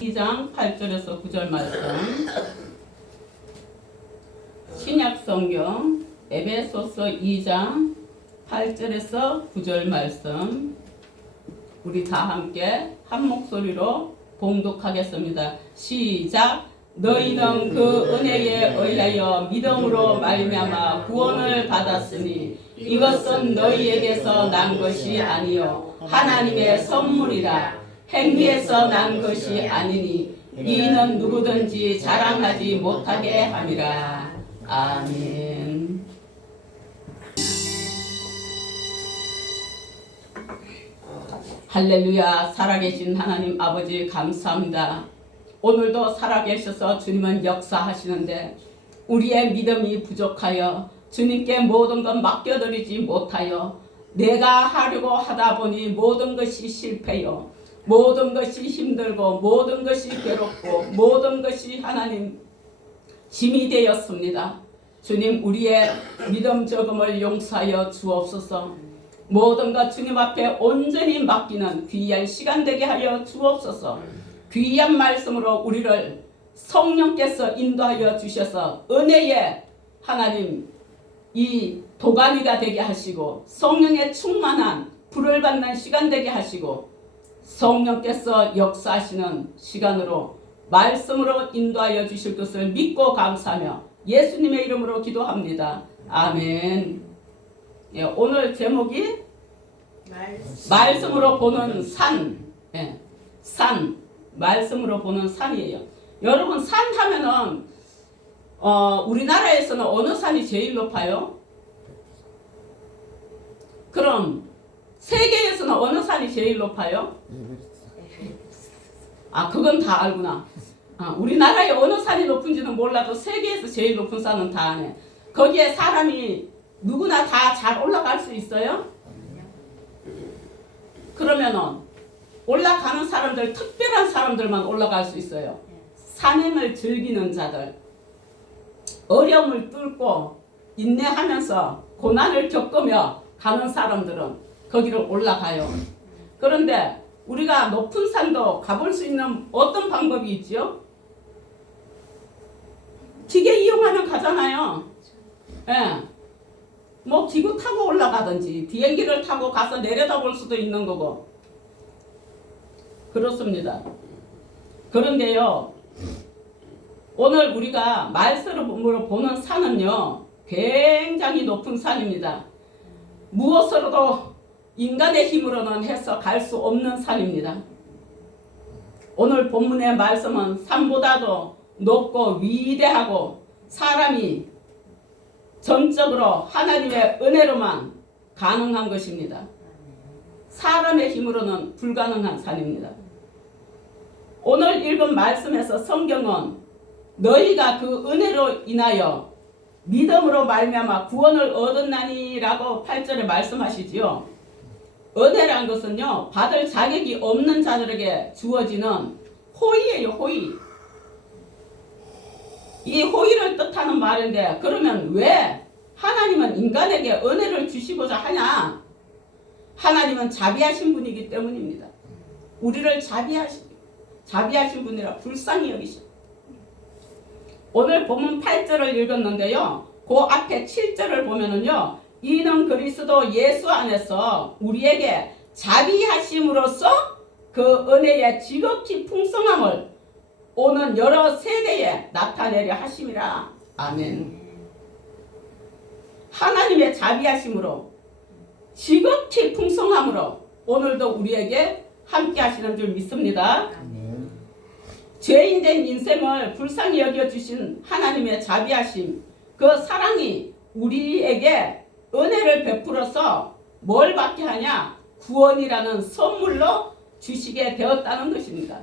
2장 8절에서 9절 말씀, 신약성경 에베소서 2장 8절에서 9절 말씀, 우리 다 함께 한 목소리로 봉독하겠습니다. 시작. 너희는 그 은혜에 의하여 믿음으로 말미암아 구원을 받았으니 이것은 너희에게서 난 것이 아니요 하나님의 선물이라. 행위에서 난 것이 아니니 이는 누구든지 자랑하지 못하게 함이라. 아멘. 할렐루야. 살아계신 하나님 아버지 감사합니다. 오늘도 살아계셔서 주님은 역사하시는데 우리의 믿음이 부족하여 주님께 모든 것 맡겨드리지 못하여 내가 하려고 하다 보니 모든 것이 실패요, 모든 것이 힘들고 모든 것이 괴롭고 모든 것이 하나님 짐이 되었습니다. 주님, 우리의 믿음 적음을 용서하여 주옵소서. 모든 것 주님 앞에 온전히 맡기는 귀한 시간 되게 하여 주옵소서. 귀한 말씀으로 우리를 성령께서 인도하여 주셔서 은혜의 하나님 이 도가니가 되게 하시고 성령의 충만한 불을 받는 시간 되게 하시고 성령께서 역사하시는 시간으로 말씀으로 인도하여 주실 것을 믿고 감사하며 예수님의 이름으로 기도합니다. 아멘. 예, 오늘 제목이 말씀으로 보는 산. 예, 산. 말씀으로 보는 산이에요. 여러분, 산 하면은 우리나라에서는 어느 산이 제일 높아요? 그럼 세계에서는 어느 산이 제일 높아요? 아, 그건 다 알구나. 우리나라에 어느 산이 높은지는 몰라도 세계에서 제일 높은 산은 다 아네. 거기에 사람이 누구나 다 잘 올라갈 수 있어요? 그러면은 올라가는 사람들, 특별한 사람들만 올라갈 수 있어요. 산행을 즐기는 자들, 어려움을 뚫고 인내하면서 고난을 겪으며 가는 사람들은 거기를 올라가요. 그런데 우리가 높은 산도 가볼 수 있는 어떤 방법이 있죠? 기계 이용하면 가잖아요. 예. 뭐 기구 타고 올라가든지 비행기를 타고 가서 내려다볼 수도 있는 거고 그렇습니다. 그런데요, 오늘 우리가 말씀으로 보는 산은요 굉장히 높은 산입니다. 무엇으로도 인간의 힘으로는 해서 갈 수 없는 산입니다. 오늘 본문의 말씀은 산보다도 높고 위대하고 사람이 전적으로 하나님의 은혜로만 가능한 것입니다. 사람의 힘으로는 불가능한 산입니다. 오늘 읽은 말씀에서 성경은 너희가 그 은혜로 인하여 믿음으로 말미암아 구원을 얻었나니라고 8절에 말씀하시지요. 은혜란 것은요 받을 자격이 없는 자들에게 주어지는 호의예요. 호의. 이 호의를 뜻하는 말인데, 그러면 왜 하나님은 인간에게 은혜를 주시고자 하냐? 하나님은 자비하신 분이기 때문입니다. 우리를 자비하신 분이라 불쌍히 여기셔. 오늘 본문 8절을 읽었는데요, 그 앞에 7절을 보면은요, 이는 그리스도 예수 안에서 우리에게 자비하심으로써 그 은혜의 지극히 풍성함을 오는 여러 세대에 나타내려 하심이라. 아멘. 하나님의 자비하심으로 지극히 풍성함으로 오늘도 우리에게 함께 하시는 줄 믿습니다. 아멘. 죄인된 인생을 불쌍히 여겨주신 하나님의 자비하심, 그 사랑이 우리에게 은혜를 베풀어서 뭘 받게 하냐? 구원이라는 선물로 주시게 되었다는 것입니다.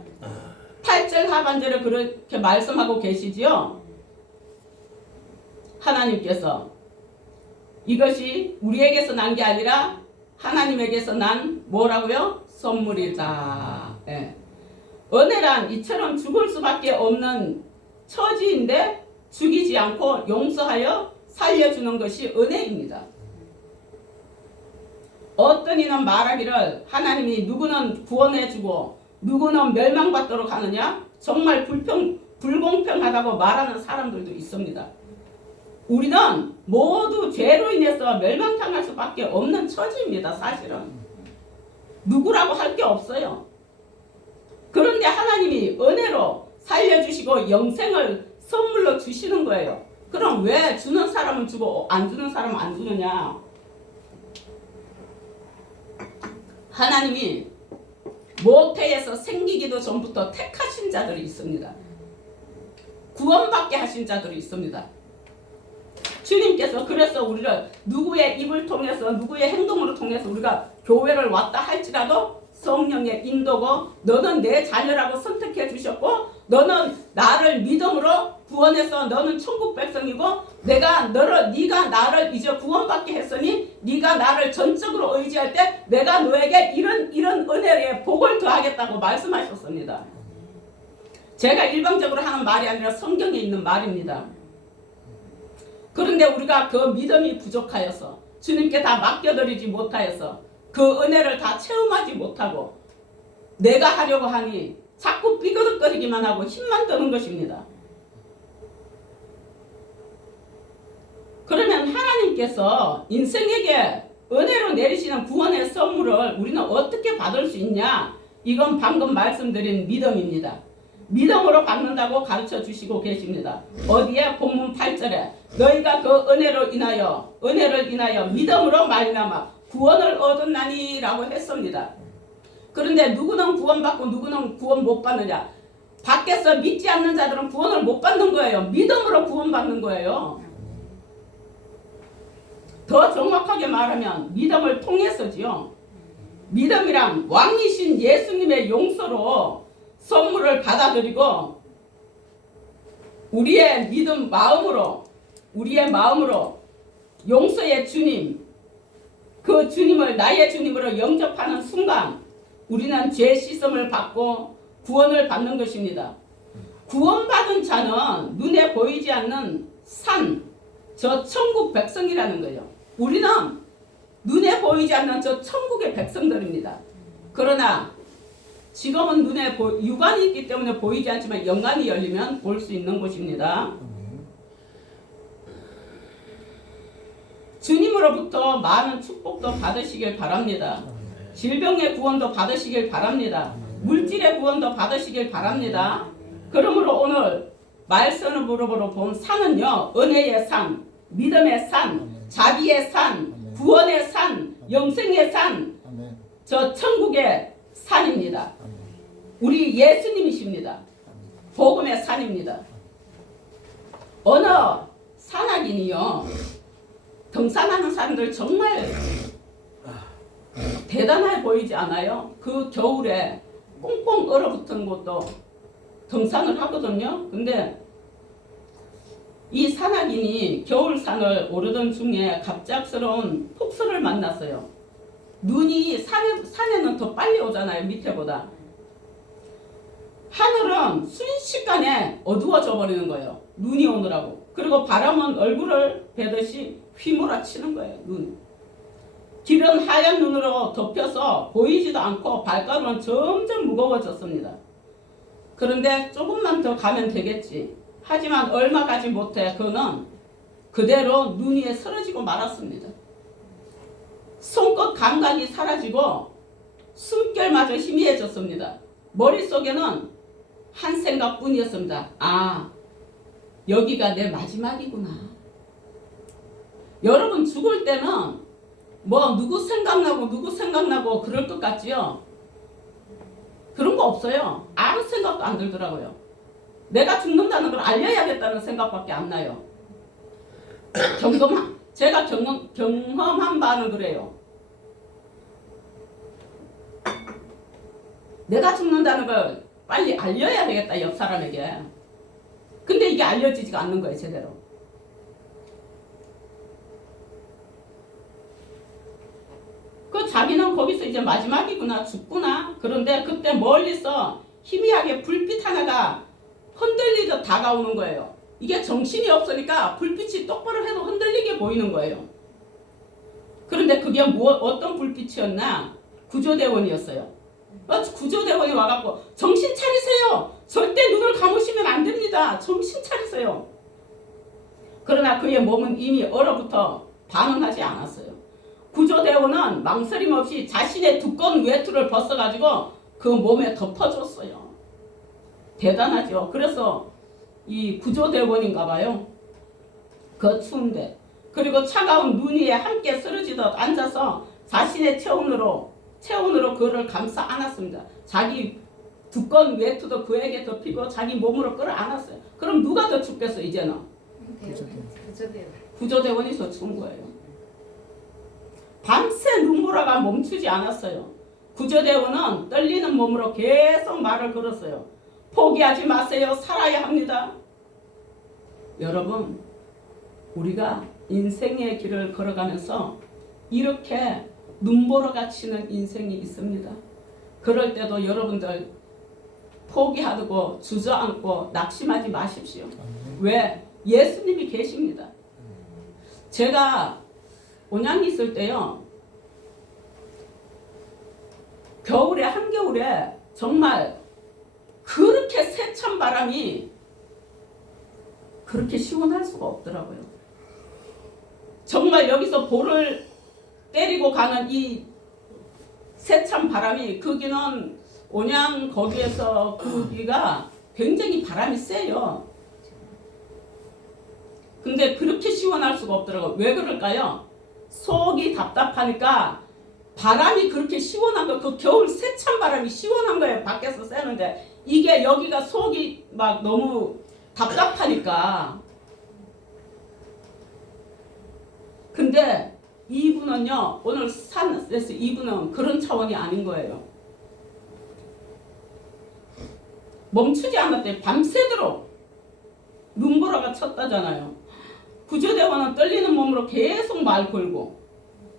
8절 하반절에 그렇게 말씀하고 계시지요. 하나님께서 이것이 우리에게서 난 게 아니라 하나님에게서 난 뭐라고요? 선물이다. 예. 은혜란 이처럼 죽을 수밖에 없는 처지인데 죽이지 않고 용서하여 살려주는 것이 은혜입니다. 어떤 이는 말하기를 하나님이 누구는 구원해주고 누구는 멸망받도록 하느냐? 정말 불공평하다고 말하는 사람들도 있습니다. 우리는 모두 죄로 인해서 멸망당할 수밖에 없는 처지입니다. 사실은 누구라고 할 게 없어요. 그런데 하나님이 은혜로 살려주시고 영생을 선물로 주시는 거예요. 그럼 왜 주는 사람은 주고 안 주는 사람은 안 주느냐? 하나님이 모태에서 생기기도 전부터 택하신 자들이 있습니다. 구원받게 하신 자들이 있습니다. 주님께서 그래서 우리를 누구의 입을 통해서 누구의 행동으로 통해서 우리가 교회를 왔다 할지라도 성령의 인도고 너는 내 자녀라고 선택해 주셨고 너는 나를 믿음으로 구원해서 너는 천국 백성이고 네가 나를 이제 구원받게 했으니 네가 나를 전적으로 의지할 때 내가 너에게 이런 은혜의 복을 더하겠다고 말씀하셨습니다. 제가 일방적으로 하는 말이 아니라 성경에 있는 말입니다. 그런데 우리가 그 믿음이 부족하여서 주님께 다 맡겨드리지 못하여서 그 은혜를 다 체험하지 못하고 내가 하려고 하니 자꾸 삐그덕거리기만 하고 힘만 드는 것입니다. 그러면 하나님께서 인생에게 은혜로 내리시는 구원의 선물을 우리는 어떻게 받을 수 있냐? 이건 방금 말씀드린 믿음입니다. 믿음으로 받는다고 가르쳐 주시고 계십니다. 어디에? 본문 8절에 너희가 그 은혜를 인하여 믿음으로 말미암아 구원을 얻었나니 라고 했습니다. 그런데 누구는 구원받고 누구는 구원 못 받느냐? 밖에서 믿지 않는 자들은 구원을 못 받는 거예요. 믿음으로 구원받는 거예요. 더 정확하게 말하면 믿음을 통해서지요. 믿음이란 왕이신 예수님의 용서로 선물을 받아들이고 우리의 마음으로 용서의 주님, 그 주님을 나의 주님으로 영접하는 순간 우리는 죄 씻음을 받고 구원을 받는 것입니다. 구원받은 자는 눈에 보이지 않는 산, 저 천국 백성이라는 거예요. 우리는 눈에 보이지 않는 저 천국의 백성들입니다. 그러나 지금은 눈에 육안이 있기 때문에 보이지 않지만 영안이 열리면 볼 수 있는 곳입니다. 주님으로부터 많은 축복도 받으시길 바랍니다. 질병의 구원도 받으시길 바랍니다. 물질의 구원도 받으시길 바랍니다. 그러므로 오늘 말씀으로 본 산은요, 은혜의 산, 믿음의 산, 자비의 산, 구원의 산, 영생의 산, 저 천국의 산입니다. 우리 예수님이십니다. 복음의 산입니다. 어느 산악인이요, 등산하는 사람들 정말 대단해 보이지 않아요? 그 겨울에 꽁꽁 얼어붙은 곳도 등산을 하거든요. 근데 이 산악인이 겨울산을 오르던 중에 갑작스러운 폭설을 만났어요. 눈이 산에는 더 빨리 오잖아요, 밑에보다. 하늘은 순식간에 어두워져 버리는 거예요. 눈이 오느라고. 그리고 바람은 얼굴을 베듯이 휘몰아치는 거예요. 길은 하얀 눈으로 덮여서 보이지도 않고 발걸음은 점점 무거워졌습니다. 그런데 조금만 더 가면 되겠지. 하지만 얼마 가지 못해 그는 그대로 눈 위에 쓰러지고 말았습니다. 손끝 감각이 사라지고 숨결마저 희미해졌습니다. 머릿속에는 한 생각뿐이었습니다. 아, 여기가 내 마지막이구나. 여러분 죽을 때는 뭐 누구 생각나고 그럴 것 같지요? 그런 거 없어요. 아무 생각도 안 들더라고요. 내가 죽는다는 걸 알려야겠다는 생각밖에 안 나요. 제가 경험한 바는 그래요. 내가 죽는다는 걸 빨리 알려야 되겠다, 옆 사람에게. 근데 이게 알려지지가 않는 거예요, 제대로. 그 자기는 거기서 이제 마지막이구나, 죽구나. 그런데 그때 멀리서 희미하게 불빛 하나가 흔들리듯 다가오는 거예요. 이게 정신이 없으니까 불빛이 똑바로 해도 흔들리게 보이는 거예요. 그런데 그게 어떤 불빛이었나? 구조대원이었어요. 구조대원이 와갖고 정신 차리세요. 절대 눈을 감으시면 안 됩니다. 정신 차리세요. 그러나 그의 몸은 이미 얼어붙어 반응하지 않았어요. 구조대원은 망설임 없이 자신의 두꺼운 외투를 벗어가지고 그 몸에 덮어줬어요. 대단하죠. 그래서 이 구조대원인가 봐요. 그 추운데. 그리고 차가운 눈 위에 함께 쓰러지듯 앉아서 자신의 체온으로 그를 감싸 안았습니다. 자기 두꺼운 외투도 그에게 덮이고 자기 몸으로 끌어안았어요. 그럼 누가 더 춥겠어 이제는? 구조대원이 더 추운 거예요. 밤새 눈보라가 멈추지 않았어요. 구조대원은 떨리는 몸으로 계속 말을 걸었어요. 포기하지 마세요. 살아야 합니다. 여러분, 우리가 인생의 길을 걸어가면서 이렇게 눈보라가 치는 인생이 있습니다. 그럴 때도 여러분들 포기하고 주저앉고 낙심하지 마십시오. 왜? 예수님이 계십니다. 제가 온양에 있을 때요, 겨울에 한겨울에 정말 그렇게 세찬 바람이 그렇게 시원할 수가 없더라고요. 정말 여기서 볼을 때리고 가는 이 세찬 바람이, 거기는 온양 거기에서 거기가 굉장히 바람이 세요. 근데 그렇게 시원할 수가 없더라고요. 왜 그럴까요? 속이 답답하니까 바람이 그렇게 시원한 거, 그 겨울 세찬 바람이 시원한 거예요. 밖에서 쐬는데 이게 여기가 속이 막 너무 답답하니까. 근데 이분은요, 오늘 산에서 이분은 그런 차원이 아닌 거예요. 멈추지 않았대요. 밤새도록 눈보라가 쳤다잖아요. 구조대원은 떨리는 몸으로 계속 말 걸고.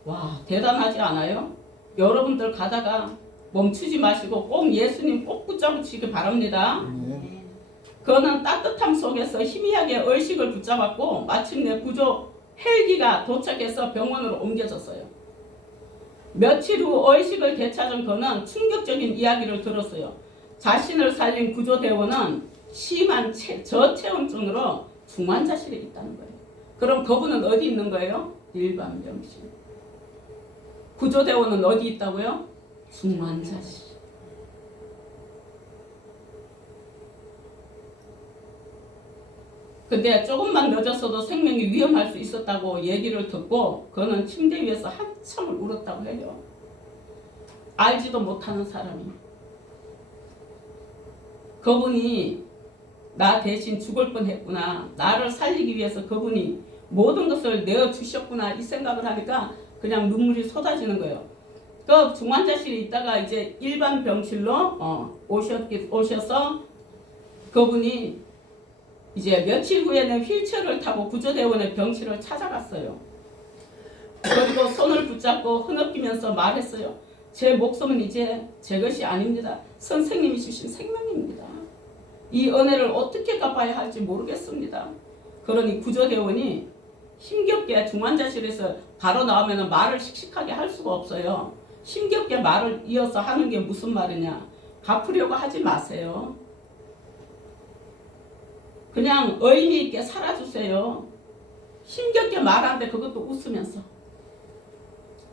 와, 대단하지 않아요? 여러분들 가다가 멈추지 마시고 꼭 예수님 꼭 붙잡으시기 바랍니다. 그는 따뜻함 속에서 희미하게 의식을 붙잡았고 마침내 구조 헬기가 도착해서 병원으로 옮겨졌어요. 며칠 후 의식을 되찾은 그는 충격적인 이야기를 들었어요. 자신을 살린 구조대원은 심한 저체온증으로 중환자실에 있다는 거예요. 그럼 그분은 어디 있는 거예요? 일반 병실. 구조대원은 어디 있다고요? 중환자실. 근데 조금만 늦었어도 생명이 위험할 수 있었다고 얘기를 듣고 그는 침대 위에서 한참을 울었다고 해요. 알지도 못하는 사람이. 그분이 나 대신 죽을 뻔했구나. 나를 살리기 위해서 그분이 모든 것을 내어주셨구나. 이 생각을 하니까 그냥 눈물이 쏟아지는 거예요. 그 중환자실에 있다가 이제 일반 병실로 오셔서 그분이 이제 며칠 후에는 휠체어를 타고 구조대원의 병실을 찾아갔어요. 그리고 손을 붙잡고 흐느끼면서 말했어요. 제 목숨은 이제 제 것이 아닙니다. 선생님이 주신 생명입니다. 이 은혜를 어떻게 갚아야 할지 모르겠습니다. 그러니 구조대원이 힘겹게 중환자실에서 바로 나오면 말을 씩씩하게 할 수가 없어요. 힘겹게 말을 이어서 하는 게 무슨 말이냐. 갚으려고 하지 마세요. 그냥 의미 있게 살아주세요. 힘겹게 말하는데 그것도 웃으면서.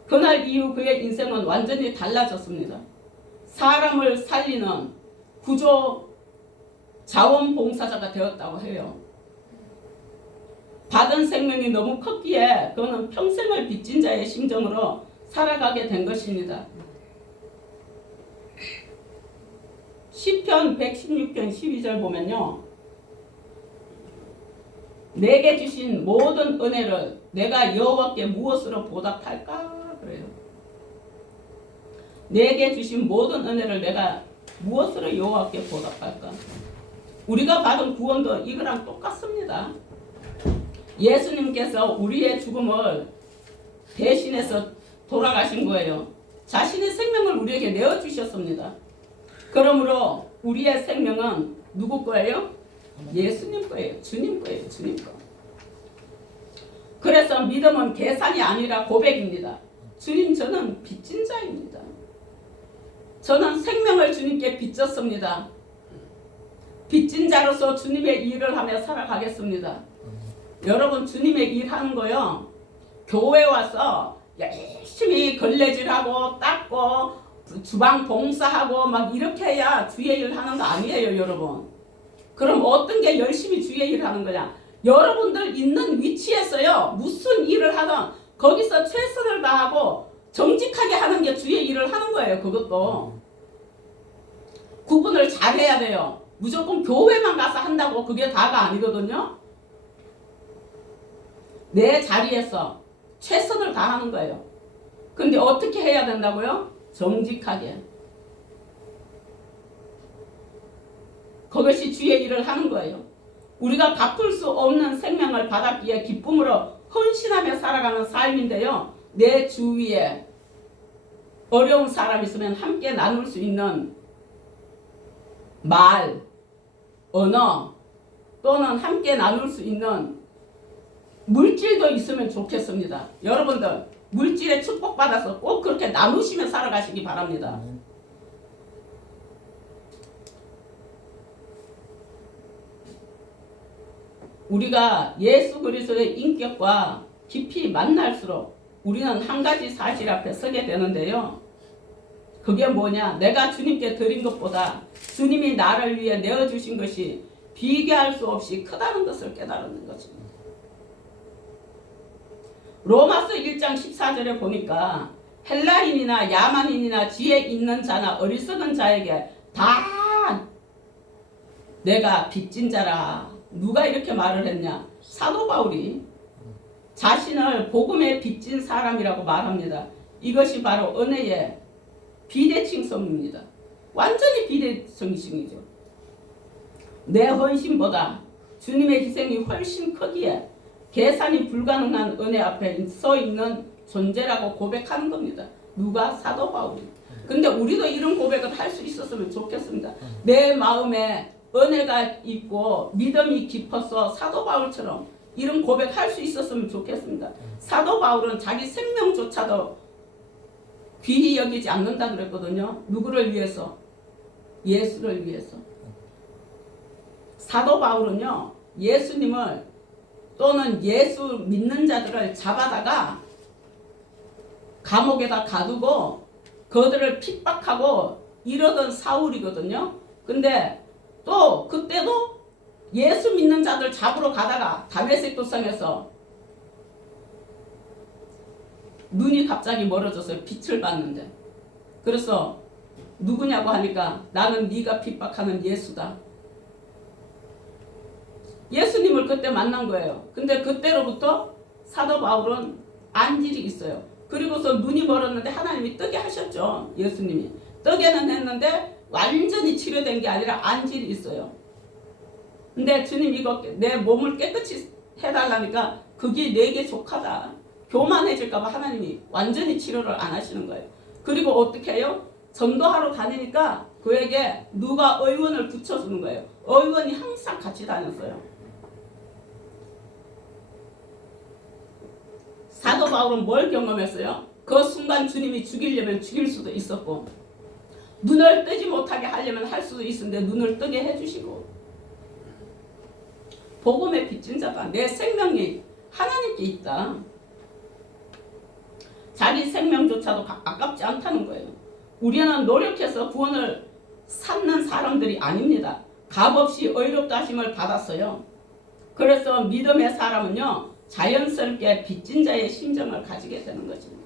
그날 이후 그의 인생은 완전히 달라졌습니다. 사람을 살리는 구조 자원봉사자가 되었다고 해요. 받은 생명이 너무 컸기에 그는 평생을 빚진 자의 심정으로 살아가게 된 것입니다. 시편 116편 12절 보면요. 내게 주신 모든 은혜를 내가 여호와께 무엇으로 보답할까? 그래요. 내게 주신 모든 은혜를 내가 무엇으로 여호와께 보답할까? 우리가 받은 구원도 이거랑 똑같습니다. 예수님께서 우리의 죽음을 대신해서 돌아가신 거예요. 자신의 생명을 우리에게 내어주셨습니다. 그러므로 우리의 생명은 누구 거예요? 예수님 거예요. 주님 거예요. 주님 거. 그래서 믿음은 계산이 아니라 고백입니다. 주님, 저는 빚진 자입니다. 저는 생명을 주님께 빚졌습니다. 빚진 자로서 주님의 일을 하며 살아가겠습니다. 여러분, 주님의 일 하는 거요, 교회 와서 열심히 걸레질하고 닦고 주방 봉사하고 막 이렇게 해야 주의 일 하는 거 아니에요, 여러분. 그럼 어떤 게 열심히 주의 일을 하는 거냐? 여러분들 있는 위치에서요, 무슨 일을 하든 거기서 최선을 다하고 정직하게 하는 게 주의 일을 하는 거예요. 그것도 구분을 잘 해야 돼요. 무조건 교회만 가서 한다고 그게 다가 아니거든요. 내 자리에서 최선을 다하는 거예요. 근데 어떻게 해야 된다고요? 정직하게. 그것이 주의 일을 하는 거예요. 우리가 갚을 수 없는 생명을 받았기에 기쁨으로 헌신하며 살아가는 삶인데요, 내 주위에 어려운 사람 있으면 함께 나눌 수 있는 말, 언어, 또는 함께 나눌 수 있는 물질도 있으면 좋겠습니다. 여러분들 물질에 축복받아서 꼭 그렇게 나누시며 살아가시기 바랍니다. 우리가 예수 그리스도의 인격과 깊이 만날수록 우리는 한 가지 사실 앞에 서게 되는데요, 그게 뭐냐? 내가 주님께 드린 것보다 주님이 나를 위해 내어주신 것이 비교할 수 없이 크다는 것을 깨달는 것입니다. 로마서 1장 14절에 보니까 헬라인이나 야만인이나 지혜 있는 자나 어리석은 자에게 다 내가 빚진 자라. 누가 이렇게 말을 했냐? 사도 바울이 자신을 복음에 빚진 사람이라고 말합니다. 이것이 바로 은혜의 비대칭성입니다. 완전히 비대칭이죠. 내 헌신보다 주님의 희생이 훨씬 크기에 계산이 불가능한 은혜 앞에 서 있는 존재라고 고백하는 겁니다. 누가? 사도 바울이. 근데 우리도 이런 고백을 할 수 있었으면 좋겠습니다. 내 마음에 은혜가 있고 믿음이 깊어서 사도 바울처럼 이런 고백할 수 있었으면 좋겠습니다. 사도 바울은 자기 생명조차도 귀히 여기지 않는다 그랬거든요. 누구를 위해서? 예수를 위해서. 사도 바울은요, 예수님을 또는 예수 믿는 자들을 잡아다가 감옥에다 가두고 그들을 핍박하고 이러던 사울이거든요. 근데 또 그때도 예수 믿는 자들 잡으러 가다가 다메섹 도상에서 눈이 갑자기 멀어져서 빛을 봤는데, 그래서 누구냐고 하니까 나는 네가 핍박하는 예수다. 예수님을 그때 만난 거예요. 근데 그때로부터 사도 바울은 안질이 있어요. 그리고서 눈이 멀었는데 하나님이 뜨게 하셨죠. 예수님이 뜨게는 했는데 완전히 치료된 게 아니라 안질이 있어요. 근데 주님 이거 내 몸을 깨끗이 해달라니까 그게 내게 족하다. 교만해질까봐 하나님이 완전히 치료를 안 하시는 거예요. 그리고 어떻게 해요? 전도하러 다니니까 그에게 누가 의원을 붙여주는 거예요. 의원이 항상 같이 다녔어요. 사도 바울은 뭘 경험했어요? 그 순간 주님이 죽이려면 죽일 수도 있었고, 눈을 뜨지 못하게 하려면 할 수도 있었는데 눈을 뜨게 해주시고, 복음의 빚진 자다. 내 생명이 하나님께 있다. 자기 생명조차도 아깝지 않다는 거예요. 우리는 노력해서 구원을 삼는 사람들이 아닙니다. 값없이 의롭다 하심을 받았어요. 그래서 믿음의 사람은요, 자연스럽게 빚진 자의 심정을 가지게 되는 것입니다.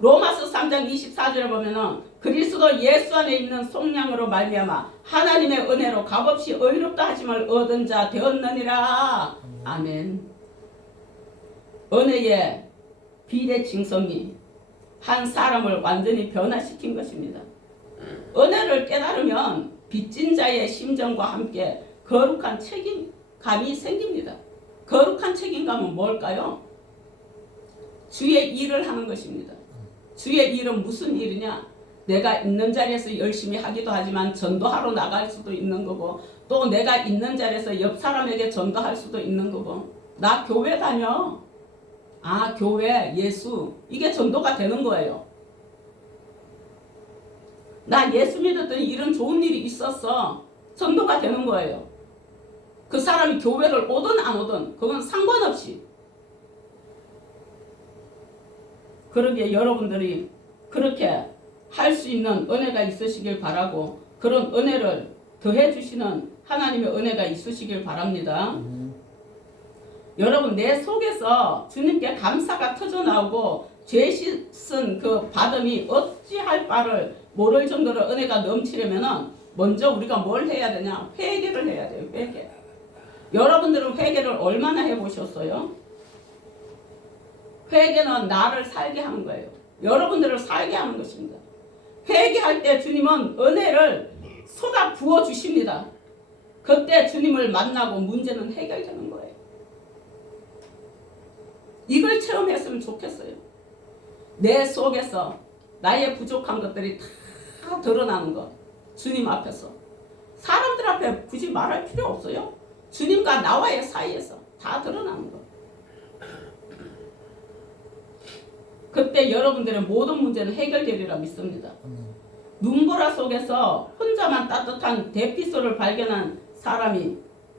로마서 3장 24절에 보면은 그리스도 예수 안에 있는 속량으로 말미암아 하나님의 은혜로 값없이 의롭다 하심을 얻은 자 되었느니라. 아멘. 은혜의 비대칭성이 한 사람을 완전히 변화시킨 것입니다. 은혜를 깨달으면 빚진 자의 심정과 함께 거룩한 책임감이 생깁니다. 거룩한 책임감은 뭘까요? 주의 일을 하는 것입니다. 주의 일은 무슨 일이냐? 내가 있는 자리에서 열심히 하기도 하지만 전도하러 나갈 수도 있는 거고, 또 내가 있는 자리에서 옆 사람에게 전도할 수도 있는 거고, 나 교회 다녀. 아, 교회, 예수, 이게 전도가 되는 거예요. 나 예수 믿었더니 이런 좋은 일이 있었어. 전도가 되는 거예요. 그 사람이 교회를 오든 안 오든 그건 상관없이. 그러기에 여러분들이 그렇게 할 수 있는 은혜가 있으시길 바라고, 그런 은혜를 더해 주시는 하나님의 은혜가 있으시길 바랍니다. 여러분, 내 속에서 주님께 감사가 터져나오고 죄 씻은 그 받음이 어찌할 바를 모를 정도로 은혜가 넘치려면은 먼저 우리가 뭘 해야 되냐? 회개를 해야 돼요. 회개. 여러분들은 회개를 얼마나 해보셨어요? 회개는 나를 살게 하는 거예요. 여러분들을 살게 하는 것입니다. 회개할 때 주님은 은혜를 쏟아 부어 주십니다. 그때 주님을 만나고 문제는 해결되는 거예요. 이걸 체험했으면 좋겠어요. 내 속에서 나의 부족한 것들이 다 드러나는 것. 주님 앞에서. 사람들 앞에 굳이 말할 필요 없어요. 주님과 나와의 사이에서 다 드러나는 것. 그때 여러분들의 모든 문제는 해결되리라 믿습니다. 눈보라 속에서 혼자만 따뜻한 대피소를 발견한 사람이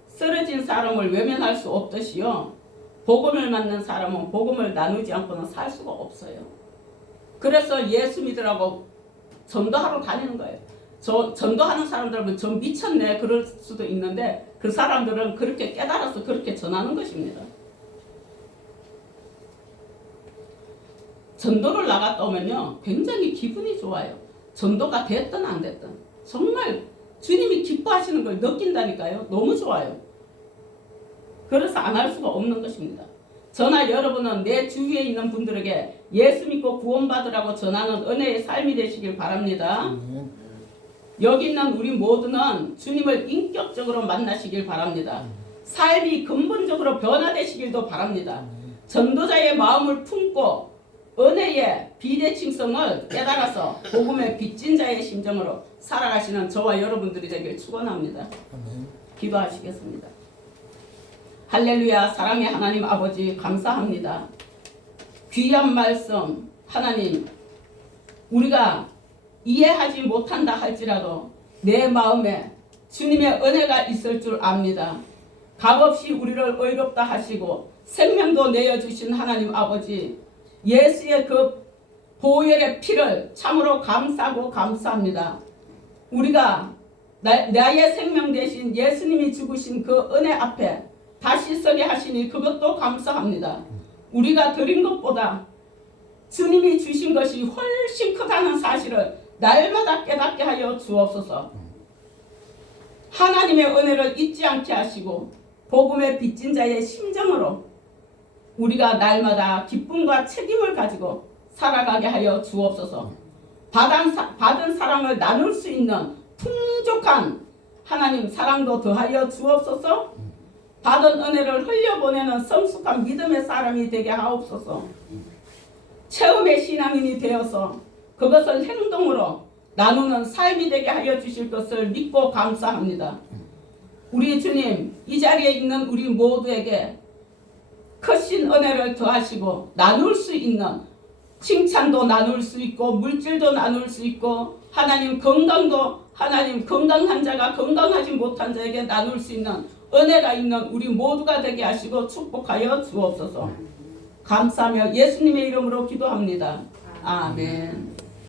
쓰러진 사람을 외면할 수 없듯이요, 복음을 만난 사람은 복음을 나누지 않고는 살 수가 없어요. 그래서 예수 믿으라고 전도하러 다니는 거예요. 전도하는 사람들은 저 미쳤네 그럴 수도 있는데, 그 사람들은 그렇게 깨달아서 그렇게 전하는 것입니다. 전도를 나갔다 오면요, 굉장히 기분이 좋아요. 전도가 됐든 안 됐든 정말 주님이 기뻐하시는 걸 느낀다니까요. 너무 좋아요. 그래서 안 할 수가 없는 것입니다. 저나 여러분은 내 주위에 있는 분들에게 예수 믿고 구원받으라고 전하는 은혜의 삶이 되시길 바랍니다. 여기 있는 우리 모두는 주님을 인격적으로 만나시길 바랍니다. 삶이 근본적으로 변화되시길도 바랍니다. 전도자의 마음을 품고 은혜의 비대칭성을 깨달아서 복음의 빚진 자의 심정으로 살아가시는 저와 여러분들이 되길 축원합니다. 기도하시겠습니다. 할렐루야. 사랑의 하나님 아버지, 감사합니다. 귀한 말씀 하나님, 우리가 이해하지 못한다 할지라도 내 마음에 주님의 은혜가 있을 줄 압니다. 값없이 우리를 의롭다 하시고 생명도 내어주신 하나님 아버지, 예수의 그 보혈의 피를 참으로 감사하고 감사합니다. 우리가 나의 생명 대신 예수님이 죽으신 그 은혜 앞에 다시 서게 하시니 그것도 감사합니다. 우리가 드린 것보다 주님이 주신 것이 훨씬 크다는 사실을 날마다 깨닫게 하여 주옵소서. 하나님의 은혜를 잊지 않게 하시고 복음의 빚진 자의 심정으로 우리가 날마다 기쁨과 책임을 가지고 살아가게 하여 주옵소서. 받은 사랑을 나눌 수 있는 풍족한 하나님 사랑도 더하여 주옵소서. 받은 은혜를 흘려보내는 성숙한 믿음의 사람이 되게 하옵소서. 체험의 신앙인이 되어서 그것을 행동으로 나누는 삶이 되게 하여 주실 것을 믿고 감사합니다. 우리 주님, 이 자리에 있는 우리 모두에게 크신 은혜를 더하시고 나눌 수 있는 칭찬도 나눌 수 있고 물질도 나눌 수 있고 하나님 건강도 하나님 건강한 자가 건강하지 못한 자에게 나눌 수 있는 은혜가 있는 우리 모두가 되게 하시고 축복하여 주옵소서. 감사하며 예수님의 이름으로 기도합니다. 아멘.